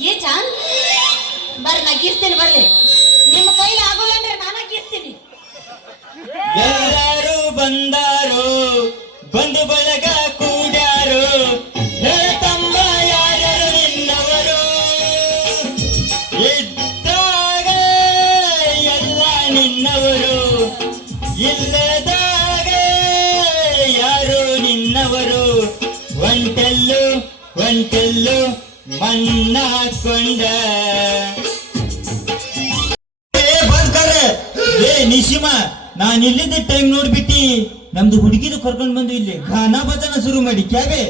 ಗೀಚ ಬರ್ರಿ ನಾ ಗೀಸ್ತೀನಿ ಬರ್ರಿ ನಿಮ್ಮ ಕೈಲಿ ಆಗೋಲ್ಲ ಅಂದ್ರೆ ನಾನ ಗೀಸ್ತೀನಿ ಎಲ್ಲರೂ ಬಂದಾರು ಬಂದು ಬಳಗ ಕೂಡ್ಯಾರು ತಮ್ಮ ಯಾರು ನಿನ್ನವರು ಇದ್ದಾಗ ಎಲ್ಲ ನಿನ್ನವರು ಇಲ್ಲದಾಗ ಯಾರು ನಿನ್ನವರು ಒಂಟೆಲ್ಲು ಒಂಟೆಲ್ಲು ಮಣ್ಣ ಹಾಕೊಂಡ ನಿಶಿಮ ನಾನು ಇಲ್ಲಿದ್ದ ಟೈಮ್ ನೋಡ್ಬಿಟ್ಟಿ ನಮ್ದು ಹುಡುಗಿದು ಕರ್ಕೊಂಡ್ ಬಂದು ಇಲ್ಲಿ ಗಾನ ಭಜನ ಶುರು ಮಾಡಿ ಕ್ಯಾಬೆ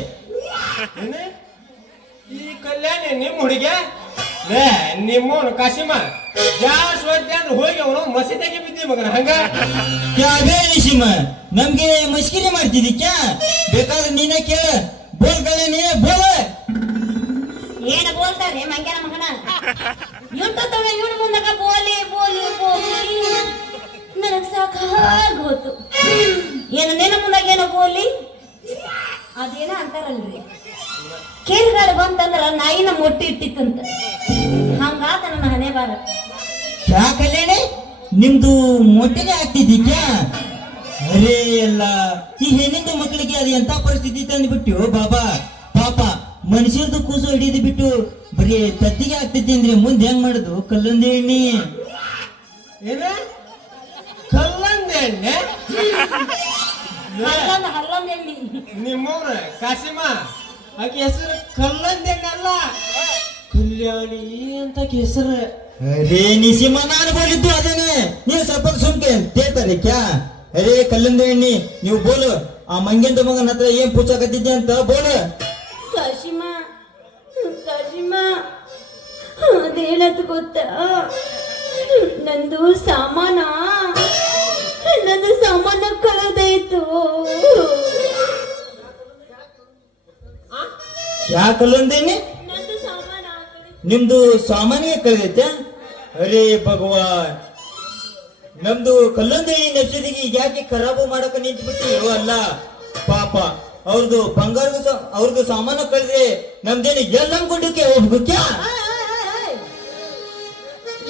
ಈ ಕಲ್ಯಾಣ ನಿಮ್ ಹುಡುಗ ನಿಮ್ಮವನು ಕಾಶಿಮ ಜಾಸ್ತಿ ಅಂದ್ರೆ ಹೋಗಿ ಅವನು ಮಸೀದಿಗೆ ಬಿದ್ದಿ ಮಗನ ಹಂಗ ಕ್ಯಾಬೆ ನಿಶಿಮ ನಮ್ಗೆ ಮಸ್ಕಿರಿ ಮಾಡ್ತಿದ್ದಿ ಕ್ಯಾ ಬೇಕಾದ್ರೆ ನೀನೇ ಕೇಳ ಬೋಲ್ ಕಲ್ಯಾಣಿ ಬೋಲ ಏನ ಬೋಲ್ತಾನೆ ಮಂಗ್ಯಾನ ಮಗನ ಯುಂಟತ್ತವ ಇವನು ಮುಂದಕ ಬೋಲಿ ಬೋಲಿ ಬೋಲಿ ನನಗ್ ಸಾಕಾಗೋತು ಏನು ನಿನ್ನ ಮುಂದಾಗ ಏನೋ ಬೋಲಿ ಅದೇನ ಅಂತಾರಲ್ರಿ ಕೇಳ್ಗಾಲ ಬಂತಂದ್ರ ನಾಯಿನ ಮೊಟ್ಟಿ ಇಟ್ಟಿತ್ತಂತ ಹಂಗಾತ ನನ್ನ ಹಣೆ ಬಾರ ಕ್ಯಾ ಕಲ್ಯಾಣಿ ನಿಮ್ದು ಮೊಟ್ಟೆನೆ ಆಗ್ತಿದ್ದಿ ಕ್ಯಾ ಅರೇ ಎಲ್ಲ ಈ ಹೆಣ್ಣಿಂದು ಮಕ್ಕಳಿಗೆ ಅದು ಎಂತ ಪರಿಸ್ಥಿತಿ ತಂದ್ಬಿಟ್ಟು ಬಾಬಾ ಪಾಪ ಮನುಷ್ಯರದು ಕೂಸು ಹಿಡಿದು ಬಿಟ್ಟು ಬರೀ ತತ್ತಿಗೆ ಆಗ್ತೈತಿ ಅಂದ್ರೆ ಮುಂದೆ ಹೆಂಗ್ ಮಾಡುದು ಕಲ್ಲಂದಿ ಎಣ್ಣಿ ಏನ ಕಲ್ಲಂದೆ ಎಣ್ಣೆ ಹಲ್ಲೊಂದ್ ಎಣ್ಣಿ ನಿಮ್ಮವ್ರ ಕಾಶಿಮ ಆಕೆ ಹೆಸರು ಕಲ್ಲಂದೆ ಎಣ್ಣೆ ಅಲ್ಲ ಕಲ್ಯಾಣಿ ಅಂತ ಹೆಸರು ಅರೇ ನಿಸಿಮ ನಾನು ಬೋಲಿದ್ದು ಅದೇನೆ ನೀವು ಸ್ವಲ್ಪ ಸುಮ್ಕೆ ತೇತಾರೆ ಕ್ಯಾ ಅರೇ ಕಲ್ಲಂದಿ ಎಣ್ಣಿ ನೀವು ಬೋಲು ಆ ಮಂಗ್ಯಂದ ಮಗನ ಹತ್ರ ಏನ್ ಪೂಚಾಕತ್ತಿದ್ದೆ ಅಂತ ಬೋಲು ಕಾಶಿಮ ಕಾಶಿಮ ಅದೇನದು ಗೊತ್ತಾ ನಂದು ಸಾಮಾನ ಕಳೆದಾಯ್ತು ಯಾ ಕಲ್ಲಂದೇನಿ ನಂದು ಸಾಮಾನ ನಿಮ್ದು ಸಾಮಾನ್ಯ ಕಳೆದೈತೆ ಅರೇ ಭಗವಾನ್ ನಮ್ದು ಕಲ್ಲಂದೇನಿ ನರ್ಸದಿಗೆ ಯಾಕೆ ಖರಾಬು ಮಾಡಕ ನಿಂತು ಬಿಟ್ಟು ಅಲ್ಲ ಪಾಪ ಅವ್ರದ್ದು ಬಂಗಾರದ ಅವ್ರದ್ದು ಸಾಮಾನು ಕಳೆದ್ರೆ ನಮ್ದೇನು ಎಲ್ಲ ಗುಡ್ಡಕ್ಕೆ ಹೋಗ್ಬೇಕ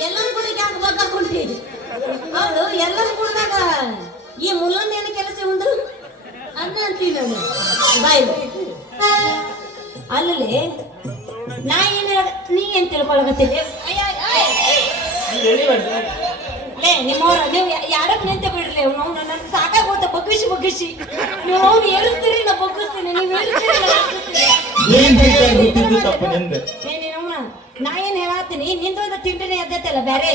ಎಲ್ಲ ಗುಡಿಗೆ ಯಾಕೆ ಬಗ್ಗಾಕೊಂಡಿ ಹೌದು ಎಲ್ಲ ಗುಡ್ದಾಗ ಈ ಮುಲ್ಲಂದ ಏನು ಕೆಲಸ ಒಂದು ಅನ್ನ ಅಂತೀವಿ ನಾನು ಬಾಯ್ ಅಲ್ಲೇ ನಾ ಏನ್ ನೀ ಏನ್ ತಿಳ್ಕೊಳಕತ್ತೀವಿ ಲೇ ನಿಮ್ಮವ್ರ ನೀವು ಯಾರಕ್ಕೆ ನಿಂತ ಬಿಡ್ರಿ ನಾವು ನನ್ನ ಸಾಕಾಗೋತ ಬಗ್ಗಿಸಿ ನೀವು ಅವ್ನು ಏರಿಸ್ತೀರಿ ನಾ ಬಗ್ಗಿಸ್ತೀನಿ ನೀವು ನಾ ಏನ್ ಹೇಳತ್ತೀನಿ ನಿಂದು ತಿಂಡಿನೇ ಎದ್ದೈತಲ್ಲ ಬ್ಯಾರೆ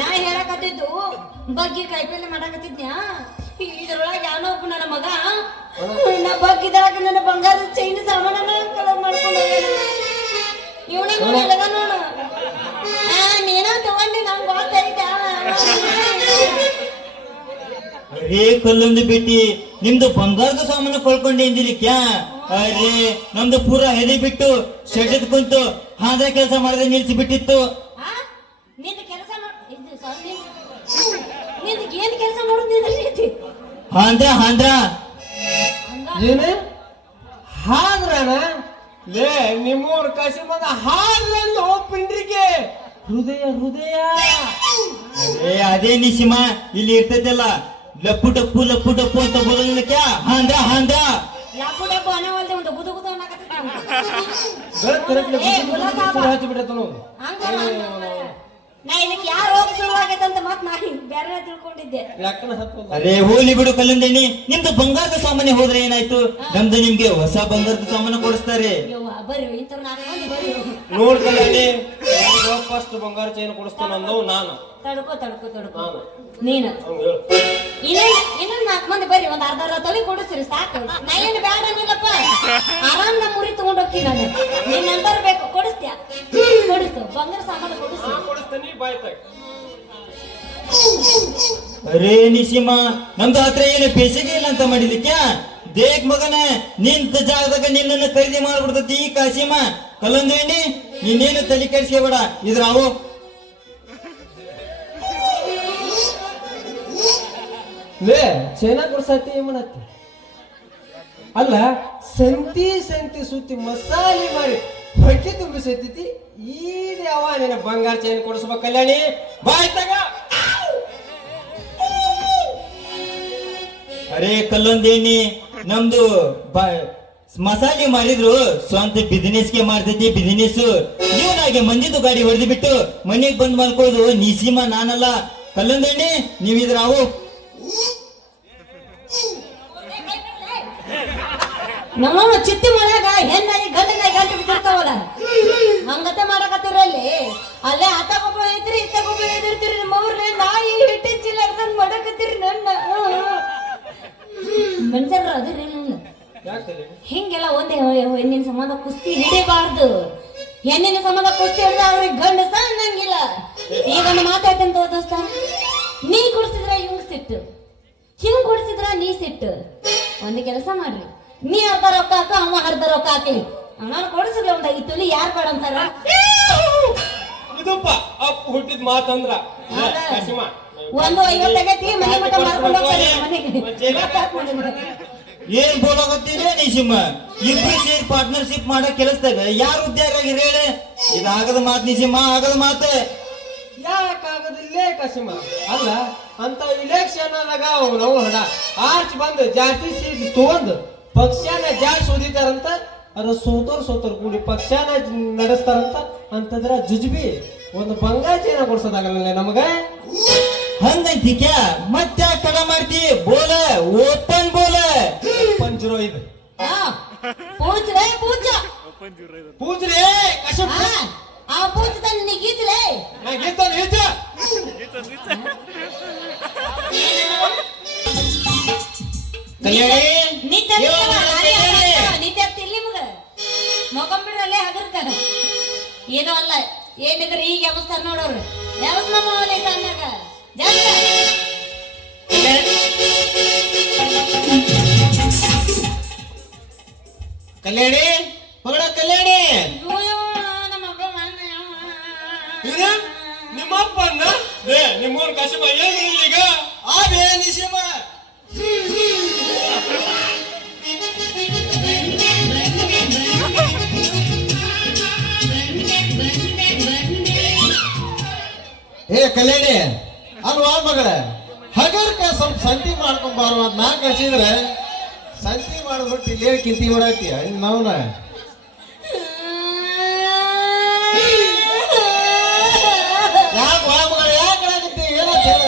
ನಾ ಹೇಳಕತ್ತಿದ್ದು ಬಗ್ಗಿ ಕೈಪಲ್ಲೆ ಮಾಡಕತ್ತಿದ್ನ್ಯಾ ಇದ್ರೊಳಗೆ ಯಾವನೋ ಒಬ್ಬ ನನ್ನ ಮಗ ನಾ ಬಗ್ಗಿದಾಗ ನನ್ನ ಬಂಗಾರದ ಚೈನ್ ಸಾಮಾನ ಕಲರ್ ಮಾಡ್ಕೊಂಡು ಇವನಿಗೆ ನೋಡು ನೀನ ತಗೊಂಡಿ ನಂಗೆ ಗೊತ್ತೈತಾ ಅರೇ ಕಲ್ಲೊಂದು ಬಿಟ್ಟಿ ನಿಮ್ದು ಬಂಗಾರದ ಸಾಮಾನು ಕಳ್ಕೊಂಡೆ ಎಂದಿರಿ ಕ್ಯಾ ಅರೇ ನಮ್ದು ಪೂರ ಹೆದೆ ಬಿಟ್ಟು ಶೆಡ್ ಕುಂತು ಹಾದ್ರೆ ಕೆಲಸ ಮಾಡದೆ ನಿಲ್ಸಿ ಬಿಟ್ಟಿತ್ತು ನಿಂದ ಕೆಲಸ ಏನ್ ಕೆಲಸ ಮಾಡೋದು ಹಾಂದ್ರ ಹಾಂದ್ರ ಏನೇ ಹಾದ್ರಣ ಲೇ ನಿಮ್ಮವ್ರ ಕಾಶಿಮದ ಹಾದ್ರಂದು ಪಿಂಡ್ರಿಗೆ ಹೃದಯ ಹೃದಯ ಅರೇ ಅದೇ ನಿಶಿಮ ಇಲ್ಲಿ ಇರ್ತೈತಲ್ಲ ಲಪ್ಪು ಟಪ್ಪು ಅಂತ ಬೋಲಲ್ಲ ಕ್ಯಾ ಹಾಂದ್ರ ಹಾಂದ್ರ ಲಪ್ಪು ಡಬ್ಬು ಅನ್ನವಲ್ದೆ ಒಂದು ಗುದು ಗುದು ಹಚ್ಚಿ ಬಿಡತ್ತನು ನಾ ಇದಕ್ಕೆ ಯಾರು ರೋಗ ಶುರುವಾಗೈತಂತ ಮತ್ ನಾನು ಬೇರೆ ತಿಳ್ಕೊಂಡಿದ್ದೆ ಅರೇ ಹೋಲಿ ಬಿಡು ಕಲ್ಲಂದಣ್ಣಿ ನಿಮ್ದು ಬಂಗಾರದ ಸಾಮಾನ್ಯ ಹೋದ್ರೆ ಏನಾಯ್ತು ನಮ್ದು ನಿಮ್ಗೆ ಹೊಸ ಬಂಗಾರದ ಸಾಮಾನು ಕೊಡಿಸ್ತಾರೆ ಬರ್ರಿ ಇಂಥವ್ರು ನಾನು ಬರ್ರಿ ನೋಡ್ ಕಲ್ಯಾಣಿ ಫಸ್ಟ್ ಬಂಗಾರ ಚೈನ್ ಕೊಡಿಸ್ತಾನ ಅಂದವು ನಾನು ತಡ್ಕೋ ನೀನು ಇನ್ನೊಂದ್ 4 ಮಂದಿ ಬರ್ರಿ ಒಂದ್ ಅರ್ಧ ತೊಲಿ ಕೊಡಿಸ್ರಿ ಸಾಕು ನಾ ಏನು ಬೇಡ ಅನ್ನಿಲ್ಲಪ್ಪ ಆರಾಮ್ ನಮ್ಮ ಮುರಿ ತಗೊಂಡ್ ಹೋಗ್ತೀನಿ ನಾನು ನಿನ್ನ ನಂಬರ್ ಬೇಕು ಕೊಡಿಸ್ತೀಯ ಕೊಡಿಸ್ತು ಬಂಗಾರ ಸಾಮಾನು ಕೊಡಿಸ್ತೀನಿ ಬಾಯ್ತಾಗ ಅರೇ ನಿಶಿಮ ನಮ್ದು ಹತ್ರ ಏನು ಬೇಸಿಗೆ ಇಲ್ಲ ಅಂತ ಮಾಡಿಲಿಕ್ಯಾ ದೇಕ್ ಮಗನ ನಿಂತ ಜಾಗದಾಗ ನಿನ್ನನ್ನು ಖರೀದಿ ಮಾಡ್ಬಿಡ್ತತಿ ಈ ಕಾಶಿಮ ಕಲ್ಲಂದೇಣಿ ನೀನೇನು ತಲೆ ಕೆಡಿಸ್ಕೋಬೇಡ ಇದ್ರ ಅವು ಲೇ ಚೈನಾ ಕೊಡ್ಸತಿ ಏಮನತ್ತಿ ಅಲ್ಲ ಸಂತಿ ಸುತ್ತಿ ಮಸಾಲೆ ಮಾಡಿ ಹೊಟ್ಟೆ ತುಂಬಿಸೈತಿ ಈಗ ಯಾವ ನಿನ್ನ ಬಂಗಾರ ಚೈನ್ ಕೊಡಿಸ್ಬೇಕು ಕಲ್ಯಾಣಿ ಬಾಯ್ ತಗ. ಅರೇ ಕಲ್ಲೊಂದೇನಿ ನಮ್ದು ಮಸಾಲೆ ಮಾರಿದ್ರು ಸ್ವಂತ ಬಿಸಿನೆಸ್ಗೆ ಮಾಡ್ತೈತಿ ಬಿಸಿನೆಸ್. ನೀವನಾಗೆ ಮಂದಿದು ಗಾಡಿ ಹೊಡೆದು ಬಿಟ್ಟು ಮನೆಗ್ ಬಂದ್ ಮಲ್ಕೋದು ನೀಸೀಮ ನಾನಲ್ಲ. ಕಲ್ಲೊಂದೇನಿ ನೀವಿದ್ರ ಅವು ನಮ್ಮ ಚಿತ್ತಿ ಮನ್ಯಾಗ ಹೆಣ್ಣಾಗಿ ಗಂಡನಾಗಿ ಗಂಟು ಬಿಟ್ಟಿರ್ತಾವಲ್ಲ ಹಂಗತೆ ಮಾಡಕತ್ತಿರಲ್ಲಿ. ಅಲ್ಲೇ ಆತಗೊಬ್ಬ ಐತ್ರಿ ಇತ್ತಗೊಬ್ಬ ಎದಿರ್ತೀರಿ. ನಿಮ್ಮ ಅವ್ರನ್ನೇ ನಾಯಿ ಹಿಟ್ಟಿನ ಚೀಲ ಹಿಡ್ದಂಗ್ ಮಾಡಕತ್ತೀರಿ ನನ್ನ ಮನ್ಸರ ಅದ್ರಿ. ಹಿಂಗೆಲ್ಲ ಒಂದೇ ಹೆಣ್ಣಿನ ಸಂಬಂಧ ಕುಸ್ತಿ ಹಿಡಿಬಾರ್ದು. ಹೆಣ್ಣಿನ ಸಂಬಂಧ ಕುಸ್ತಿ ಹಿಡಿದ ಅವ್ರಿಗೆ ಗಂಡಸ ಅನ್ನಂಗಿಲ್ಲ. ಈಗ ಮಾತಾಡ್ತೇನೆ ದೋಸ್ತ, ನೀ ಕುಡಿಸಿದ್ರ ಇವ್ಗ ಸಿಟ್ಟು, ಹಿಂಗ್ ಕುಡಿಸಿದ್ರ ನೀ ಸಿಟ್ಟು. ಒಂದು ಕೆಲಸ ಮಾಡ್ರಿ, ನೀ ಅರ್ಧ ರೊಕ್ಕ ಹಾಕ, ಅವ ಅರ್ಧ ರೊಕ್ಕ ಹಾಕಲಿ. ನಾನು ಕೊಡಿಸಿರ್ಲ ಒಂದ್ 5 ತೊಲಿ ಯಾರು ಬೇಡ ಅಂತಾರ? ಇದಪ್ಪ ಅಪ್ಪ ಹುಟ್ಟಿದ ಮಾತಂದ್ರ ಒಂದು 50 ಆಗೈತಿ, ಮನೆ ಮಠ ಮಾರ್ಕೊಂಡು ಹೋಗ್ತಾರೆ ಮನೆಗೆ. ಏನ್ ಬೋಲಾಗತ್ತೀರಿ ನಿಸಿಮ್ಮ? ಇಬ್ರು ಸೇರಿ ಪಾರ್ಟ್ನರ್ಶಿಪ್ ಮಾಡೋ ಕೆಲಸದಾಗ ಯಾರು ಉದ್ಯೋಗ ಹೇಳಿ? ಇದಾಗದ ಮಾತು ನಿಸಿಮ್ಮ, ಆಗದ ಮಾತು. ಯಾಕಾಗದಿಲ್ಲೇ ಕಸಿಮ? ಅಲ್ಲ ಅಂತ ಇಲೆಕ್ಷನ್ ಆದಾಗ ನಾವು ಹಣ ಆರ್ಚ್ ಬಂದು ಜಾಸ್ತಿ ಸೀಟ್ ತಗೊಂಡ್ ಪಕ್ಷನ ಜಾಸ್ತಿ ಓದಿತಾರಂತ. ಅದು ಸೋತೋರ್ ಕೂಡಿ ಪಕ್ಷನ ನಡೆಸ್ತಾರಂತ. ಅಂತಂದ್ರ ಜುಜ್ಬಿ ಒಂದು ಬಂಗಾರ ಚೈನ ಕೊಡ್ಸೋದಾಗಲ್ಲ ನಮಗ. ಹಂಗಂತಿಕ ಮತ್ತೆ ಕಡ ಮಾಡ್ತಿ? ಬೋಲ ಓಪನ್ ಬೋಲ 05 ಪೂಜ್ರೆ ಪೂಜ ಪೂಜ್ರೆ ಕಶ್ಯಪ ಆ ಪೂಜ ತನ್ನ ನಿಗೀತ್ಲೆ ನಾ ಗೀತನ್ ಗೀತ ಕಲ್ಯಾಣಿ ನಿತ್ಯ ತಿಲ್ಲಿ ಮಗ ಮೊಕೊಂಬಿಡ್ರಲ್ಲೇ ಹಗರ್ಕ ಏನೋ ಅಲ್ಲ. ಏನಿದ್ರೆ ಈಗ ಯಾವಸ್ತಾರ ನೋಡೋರು ಯಾವಸ್ ನಮ್ಮ ಸಣ್ಣಾಗ ಜಾಸ್ತಿ ಕಲ್ಯಾಣಿ ಮಗಳ ಕಲ್ಯಾಣಿ. ನಿಮ್ಮಪ್ಪ ನಿಮ್ಮೂರ್ ಕಶ್ಯಪ ಏನು ಈಗ ಆವೇ ನಿಶಿಮ ಏ ಕಲ್ಯಾಣಿ ಅಲ್ವಾ ಮಗಳ, ಹಗರ್ಕ ಸ್ವಲ್ಪ ಸಂತಿ ಮಾಡ್ಕೊಂಡ್ ಬಾರ ಅಂತ ನಾ ಕಳ್ಸಿದ್ರೆ ಸಂತಿ ಮಾಡ್ಬಿಟ್ಟು ಇಲ್ಲೇ ಕಿಂತಿ ಹೊಡಾತಿ ನಾವ್ನ. ಯಾಕೆ ಮಗಳ ಯಾಕೆ ಆಗತ್ತೆ? ಏನಂತ ಹೇಳ?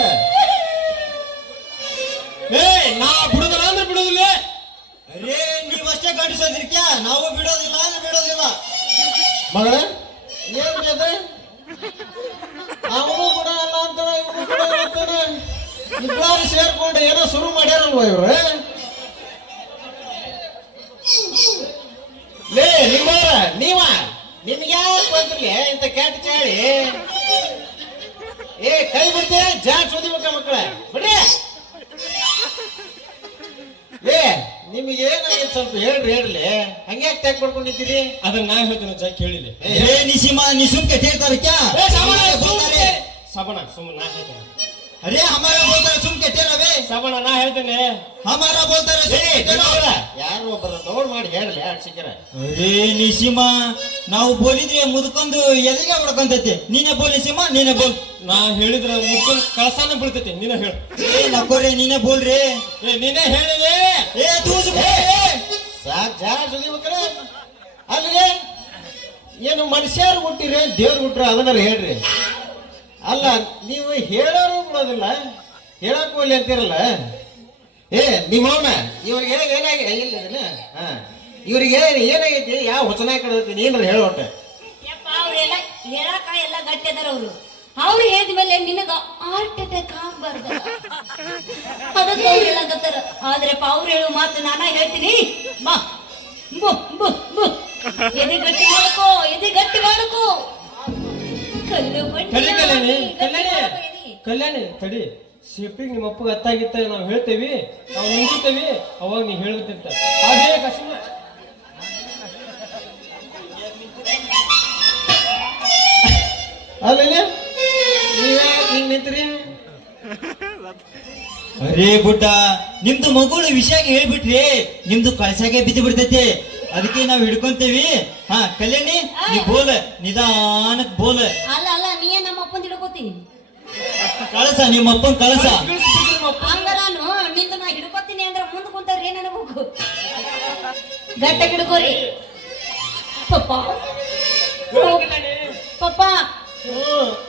ಏ ನಾ ಬಿಡುದಿಲ್ಲ ಅಂದ್ರೆ ಬಿಡುದಿಲ್ಲ. ಅರೇ ನೀವಷ್ಟೇ ಗಂಡಿಸೋದಿರ್ಕ್ಯಾ? ನಾವು ಬಿಡೋದಿಲ್ಲ ಅಂದ್ರೆ ಬಿಡೋದಿಲ್ಲ. ಮಗಳ ಏನ್ ಬಿಡದೆ? ಅವನು ಕೂಡ ಅಲ್ಲ ಅಂತಾನೆ, ಇವನು ಕೂಡ ಅಂತಾನೆ. ಇಬ್ಬರು ಸೇರ್ಕೊಂಡು ಏನೋ ಶುರು ಮಾಡ್ಯಾರಲ್ವ ಇವ್ರು? ಲೇ ನೀವ ನಿಮ್ಗೆ ಯಾಕೆ ಬಂದ್ರಲಿ ಇಂತ ಕೆಟ್ಟ ಚಾಳಿ? ಏ ಕೈ ಬಿಡ್ತೀರ ಜಾಡ್ ಸೋದಿಬೇಕ ಮಕ್ಕಳ ಬಿಡ್ರಿ. ಏ ನಿಮ್ಗೆ ಏನಾಗಿತ್ತು ಸ್ವಲ್ಪ ಹೇಳ್ರಿ. ಹಂಗ್ಯಾಕೆ ಟ್ಯಾಕ್ ಮಾಡ್ಕೊಂಡಿದ್ದೀರಿ? ಅದನ್ನ ನಾ ಹೇಳ್ತೀನಿ ಜಾ ಕೇಳಿಲ್ಲ. ಏ ನಿಸಿಮ ನಿಸುಮ್ के ठेकर क्या? ಸಬಣ ಸುಮ್ಮನೆ ನಾ ಹೇಳ್ತೇನೆ. अरे हमारा बोलता है सुन के ठेर अबे. ಸಬಣ ನಾ ಹೇಳ್ತೇನೆ. हमारा बोलता है सुन के ठेर. ಯಾರು ಒಬ್ಬರ ನೋಡ್ ಮಾಡಿ ಹೇಳ್ರಿ ಅಡ್ಸಿಕರ. ಅರೇ ನಿಸಿಮ ನಾವು ಬೋಲಿದ್ರೆ ಮುದ್ಕೊಂಡು ಎಲ್ಲಿಗೆ ಹೊಡ್ಕೊಂತೈತಿ? ನೀನೇ ಬೋಲ್ ನಿಸಿಮ, ನೀನೇ ಬೋಲ್. ನಾ ಹೇಳಿದ್ರೆ ಮುದ್ಕೊಂಡು ಕಳಸಾನ ಬೀಳ್ತೈತಿ. ನೀನ ಹೇಳು. ಏ ನಕೋರೆ ನೀನೇ ಬೋಲ್ರಿ. ಏ ನೀನೇ ಹೇಳಿದೆ. ಏ ತೂಸು ಸಾಕ್ ಜಾಡ್ ಸೋದಿಬೇಕ್ರ. ಅಲ್ಲಿಗೆ ಏನು ಮನುಷ್ಯರು ಹುಟ್ಟಿರಿ ದೇವ್ರು ಹುಟ್ಟ್ರ ಅದನ್ನ ಹೇಳ್ರಿ. ಅಲ್ಲ ನೀವು ಹೇಳೋರು ಬಿಡೋದಿಲ್ಲ, ಹೇಳಕ್ ಹೋಗ್ಲಿ ಅಂತಿರಲ್ಲ. ಏ ನಿಮ್ಮವನ ಇವ್ರಿಗೆ ಏನಾಗಿ ಇಲ್ಲ ಇವ್ರಿಗೆ ಏನಾಗೈತಿ? ಯಾವ ಹೊಸನ ಕಡದೈತಿ ಏನಾರ ಹೇಳೋಟ. ಅವ್ರೆಲ್ಲ ಹೇಳಕ ಎಲ್ಲ ಗಟ್ಟಿ ಅದಾರ ಅವ್ರು. ಅವ್ರು ಹೇಳಿದ್ಮೇಲೆ ನಿನಗ ಹಾರ್ಟ್ ಅಟ್ಯಾಕ್ ಆಗ್ಬಾರ್ದ ಅದಕ್ಕೆ ಅವ್ರು ಹೇಳಕತ್ತಾರ. ಆದ್ರೆ ಅವ್ರು ಹೇಳೋ ಮಾತು ನಾನ ಹೇಳ್ತೀನಿ. ಬಾ ಬು ಬು ಬು ಎದೆ ಗಟ್ಟಿ ಮಾಡ್ಕೋ, ಎದೆ ಗಟ್ಟಿ ಮಾಡ್ಕೋ. ಕಲ್ಲು ತಡಿ ಕಲ್ಯಾಣಿ, ಕಲ್ಯಾಣಿ ತಡಿ. ಶಿಫ್ಟಿಗೆ ನಿಮ್ಮ ಅಪ್ಪಗೆ ಅತ್ತಾಗಿತ್ತ ನಾವು ಹೇಳ್ತೇವಿ, ನಾವು ನಿಂದಿರ್ತೇವಿ, ಅವಾಗ ನೀ ಹೇಳ್ಬೇಕಂತ. ಅದೇ ಕಶ್ಮ ಅಲ್ಲ ನೀವೇ ಹಿಂಗ್ ನಿಂತ್ರಿ? ಅರೇ ಬುಡ್ಡ, ನಿಮ್ದು ಮಗುಳು ವಿಷಯ ಹೇಳ್ಬಿಟ್ರಿ, ನಿಮ್ದು ಕಳಸಾಗೆ ಬಿದ್ದು ಬಿಡ್ತೈತಿ. ಅದಕ್ಕೆ ನಾವ್ ಹಿಡ್ಕೊಂತೇವಿ. ಹಾ ಕಲ್ಯಾಣಿ, ನೀ ಬೋಲ್, ನಿಧಾನಕ್ ಬೋಲ್. ಅಲ್ಲ ಅಲ್ಲ, ನೀ ನಮ್ಮ ಅಪ್ಪನ್ ಹಿಡ್ಕೋತಿ. ಕಳಸ, ನಿಮ್ಮ ಅಪ್ಪನ್ ಕಳಸ. ಹಂಗ ನಾನು ನಿಂದು ನಾ ಹಿಡ್ಕೋತೀನಿ ಅಂದ್ರೆ ಮುಂದೆ ಕುಂತವ್ರ ಏನ್ ಅನ್ಬೇಕು? ಗಟ್ಟ ಹಿಡ್ಕೋರಿ ಪಪ್ಪ. ಪಪ್ಪ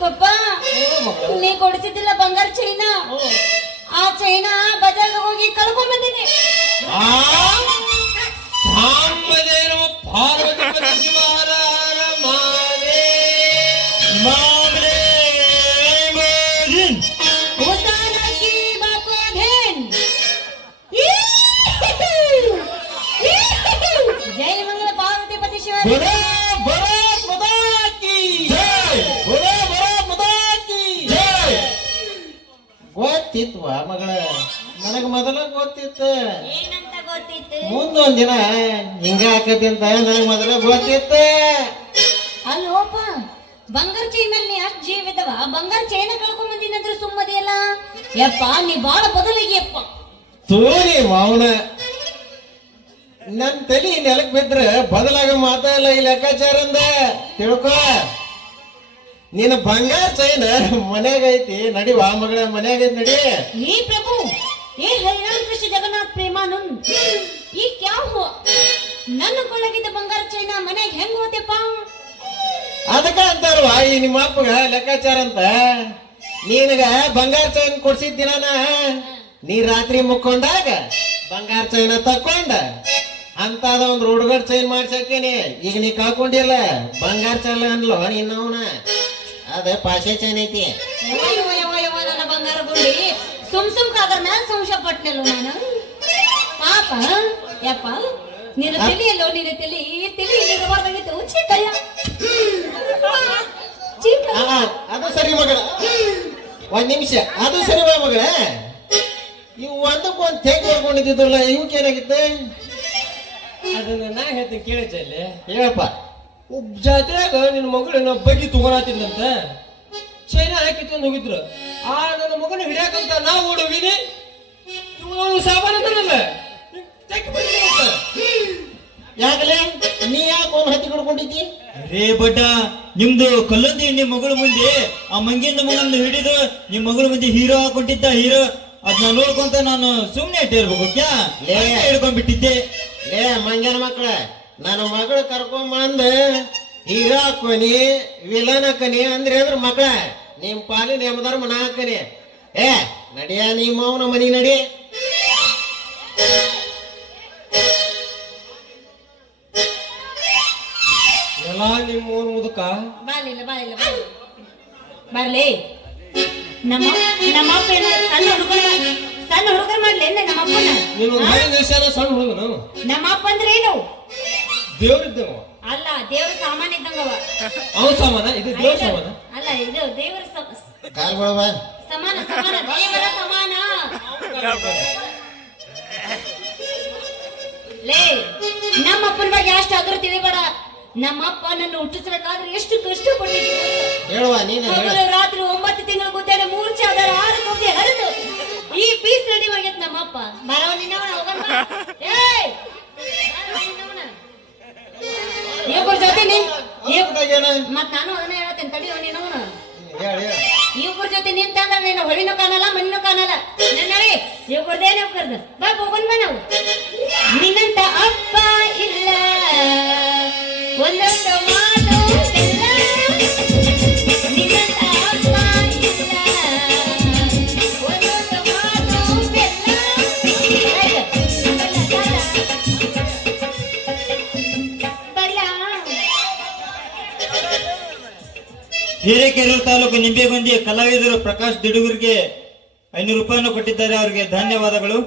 ಪಪ್ಪ, ನೀ ಕೊಡಿಸಿದ್ದಿಲ್ಲ ಬಂಗಾರ ಚೈನಾ, ಆ ಚೈನಾ ಬಜಾರ್ ಹೋಗಿ ಕಳ್ಕೊಂಡ್ ಬಂದಿನಿ. ಪಾರ್ವತಿ ಶಿವರ ಮಾರೇ ಉದಾನಕಿ ಬಾಪು ಅಧೇನ್. ಜೈ ಮಂಗಲ ಪಾರ್ವತಿ ಪತಿ ಶಿವ. ಗೊತ್ತಿತ್ವ ಮಗಳ, ನನಗ ಮೊದಲ ಗೊತ್ತಿತ್ತು. ಏನಂತ ಗೊತ್ತಿತ್ತು? ಮುಂದೊಂದ್ ದಿನ ಹಿಂಗ ಆಕತಿ ಅಂತ ನನಗ ಮೊದಲ ಗೊತ್ತಿತ್ತು. ಅಲ್ಲೋಪ, ಬಂಗಾರ ಚೈನ್ ಮೇಲೆ ನೀ ಅಷ್ಟ್ ಜೀವಿದವ, ಬಂಗಾರ ಚೈನ ಕಳ್ಕೊಂಡ್ ಬಂದಿನಂದ್ರೆ ಸುಮ್ಮದಿಯಲ್ಲ. ಯಪ್ಪ ನೀ ಬಾಳ ಬದಲಾಗಿಯಪ್ಪ. ತೋರಿ ಮೌನ, ನನ್ ತಲಿ ನೆಲಕ್ ಬಿದ್ರ ಬದಲಾಗ ಮಾತಾಡಲ್ಲ ಈ ಲೆಕ್ಕಾಚಾರಂದ ತಿಳ್ಕೊ. ನಿನ್ನ ಬಂಗಾರ ಚೈನ್ ಮನ್ಯಾಗ ಐತಿ, ನಡಿವಾ ಮಗಳ, ಮನ್ಯಾಗ ಐತಿ ನಡಿ. हे प्रभु, हे हरिराम कृष्ण जगन्नाथ प्रेमानंद, ये क्या हुआ? ನನ್ನ ಕೊಳ್ಳಗಿದ್ದ ಬಂಗಾರ ಚೈನ ಮನೆಗೆ ಹೆಂಗ್ ಹೋತೆಪ್ಪ? ಅದಕ್ಕ ಅಂತಾರವಾ ಈ ನಿಮ್ಮ ಅಪ್ಪಗ ಲೆಕ್ಕಾಚಾರ ಅಂತ. ನಿನಗ ಬಂಗಾರ ಚೈನ್ ಕೊಡ್ಸಿದ ದಿನಾನ ನೀ ರಾತ್ರಿ ಮುಕ್ಕೊಂಡಾಗ ಬಂಗಾರ ಚೈನ ತಕ್ಕೊಂಡ ಅಂತದ ಒಂದ್ ಹುಡುಗರ್ ಚೈನ್ ಮಾಡ್ಸಕ್ಕೇನಿ. ಈಗ ನೀ ಕಳ್ಕೊಂಡಿಲ್ಲ ಬಂಗಾರ ಚೈನ್ ಅನ್ಲೋ ನಿನ್ನವನ, ಅದ ಪಾಸೆ ಚೈನ್ ಐತಿ. ಯವ್ವ ನನ್ನ ಬಂಗಾರ ಗುಂಡಿ, ಸುಮ್ ಕಾದ್ರ ಮ್ಯಾಲ ಸಂಶಯ ಪಟ್ನಲ್ಲ ನಾನು. ಪಾಪ ಯಪ್ಪ, ನಿನ್ನ ತಲೆಯಲ್ಲೋ, ನಿನ್ನ ತಲೆ ಇರಬಾರ್ದಾಗಿತ್ತು. ಚೀಕಯ್ಯ ಅದು ಸರಿ ಮಗಳ, ಒಂದ್ ನಿಮಿಷ, ಅದು ಸರಿ ಮಗಳ. ಇವು ಒಂದಕ್ಕೊಂದ್ ತೆಗ್ ಹೊಡ್ಕೊಂಡಿದ್ದಿದ್ರಲ್ಲ, ಇವಕ್ಕೆ ಏನಾಗಿತ್ತು? ಅದನ್ನ ನಾ ಹೇಳ್ತೀನಿ ಕೇಳಿದ್ದಲ್ಲಿ. ಹೇಳಪ್ಪ. ಜಾತ್ರೆಯಾಗ ನಿನ್ನ ಮಗಳನ್ನ ಬಗ್ಗಿ ತಗೊಳತಿದ್ದಂತ ಚೈನಾ ಹಾಕಿತ್ತು ಹೋಗಿದ್ರು. ಆ ನನ್ನ ಮಗನ ಹಿಡಿಯಾಕಂತ ನಾವು ಓಡೋಗಿನಿ, ಸಾಮಾನ ಅಂತಲ್ಲ ಯಾಕಲೆ ನೀ ಯಾಕೆ ಒಂದ್ ಹತ್ತಿ ಹಿಡ್ಕೊಂಡಿದ್ದಿ? ರೇ ಬಡ್ಡ, ನಿಮ್ದು ಕಲ್ಲೊಂದಿ ನಿಮ್ ಮಗಳ ಮುಂದೆ ಆ ಮಂಗಿಂದ ಮಗನ ಹಿಡಿದು ನಿಮ್ ಮಗಳ ಮುಂದೆ ಹೀರೋ ಹಾಕೊಂಡಿದ್ದ. ಹೀರೋ ಅದ್ನ ನೋಡ್ಕೊಂತ ನಾನು ಸುಮ್ನೆ ಇಟ್ಟಿರ್ಬೇಕು, ಹಿಡ್ಕೊಂಡ್ಬಿಟ್ಟಿದ್ದೆ. ಲೇ ಮಂಗ್ಯನ ಮಕ್ಕಳ, ನನ್ನ ಮಗಳು ಕರ್ಕೊಂಬಂದ ಹೀರೋ ಹಾಕೋನಿ, ವಿಲನ್ ಹಾಕನಿ ಅಂದ್ರೆ ಮಕ್ಕಳ ನಿಮ್ ಪಾಲಿನ ಯಮಧರ್ಮ ನಾ ಹಾಕನಿ. ಏ ನಡಿಯ ನಿಮ್ಮ ಅವನ ಮನಿ ನಡಿ. ಎಲ್ಲ ನಿಮ್ಮ ಊರು ಮುದುಕ ಬಾಲಿಲ್ಲ ಬರ್ಲಿ. ನಮ್ಮ ಅಪ್ಪ ಸಣ್ಣ ಹುಡುಗರು ಮಾಡ್ಲಿ ನಮ್ಮ ಅಪ್ಪನ. ನೀನು ದೇಶನ ಸಣ್ಣ ಹುಡುಗನು. ನಮ್ಮ ಅಪ್ಪ ಅಂದ್ರೆ ಏನು? ದೇವ್ರಿದ್ದವ ಅಲ್ಲ, ದೇವ್ರ ಸಾಮಾನ್ ಇದ್ದಂಗವ. ಅವನ್ ಸಾಮಾನ, ಇದು ದೇವ್ರ ಸಾಮಾನ ಅಲ್ಲ, ಇದು ದೇವರ ಕಾಲ್ಗೊಳವ ಸಮಾನ, ದೇವರ ಸಮಾನ. ಲೇ, ನಮ್ಮ ಅಪ್ಪನ ಬಗ್ಗೆ ಅಷ್ಟು ಅದ್ರ ತಿಳಿಬೇಡ. ನಮ್ಮ ಅಪ್ಪ ನನ್ನ ಹುಟ್ಟಿಸ್ಬೇಕಾದ್ರೆ ಎಷ್ಟು ಕಷ್ಟಪಟ್ಟಿದ್ರು. ಹೇಳುವ ನೀನು ಹಗಲು ರಾತ್ರಿ 9 ತಿಂಗಳು ಕೂತಾನೆ, 3 ಚಾದರ 6 ಕೌದಿ ಹರಿದು ಈ ಪೀಸ್ ರೆಡಿ ಆಗೈತ್ ನಮ್ಮ ಅಪ್ಪ. ಬರವ ನಿನ್ನವನ ಹೋಗಮ್ಮ. ಏಯ್ ಇವ್ರ ಜೊತೆ ಮತ್ ನಾನು ಅದನ್ನ ಹೇಳ್ತೇನೆ, ತಡಿಯೋ ನೀನವನ. ಇವ್ರ ಜೊತೆ ನಿಂತಂದ್ರೆ ನೀನು ಹೊಳಿನೂ ಕಾಣಲ್ಲ, ಮಣ್ಣಿನೂ ಕಾಣಲ್ಲ. ನನ್ನಡಿ ಇವ್ರದೇನೆ ಕರ್ದ ಬಾ ಹೋಗೋಣ ಬಾ. ನಾವು ನಿನ್ನಂತ ಅಪ್ಪ ಇಲ್ಲ, ಒಂದೊಂದು ಮಾತು ಬೆಲ್ಲ. ನಿನ್ನಂತ ಅಪ್ಪ ಇಲ್ಲ, ಒಂದೊಂದು ಮಾತು ಬೆಲ್ಲ. ಹಿರೇಕೆರೂರು ತಾಲೂಕು ನಿಂಬೆಗುಂದಿ ಕಲಾವಿದರು ಪ್ರಕಾಶ್ ದಿಡುಗರಿಗೆ 500 ರೂಪಾಯಿಯನ್ನು ಕೊಟ್ಟಿದ್ದಾರೆ. ಅವರಿಗೆ ಧನ್ಯವಾದಗಳು.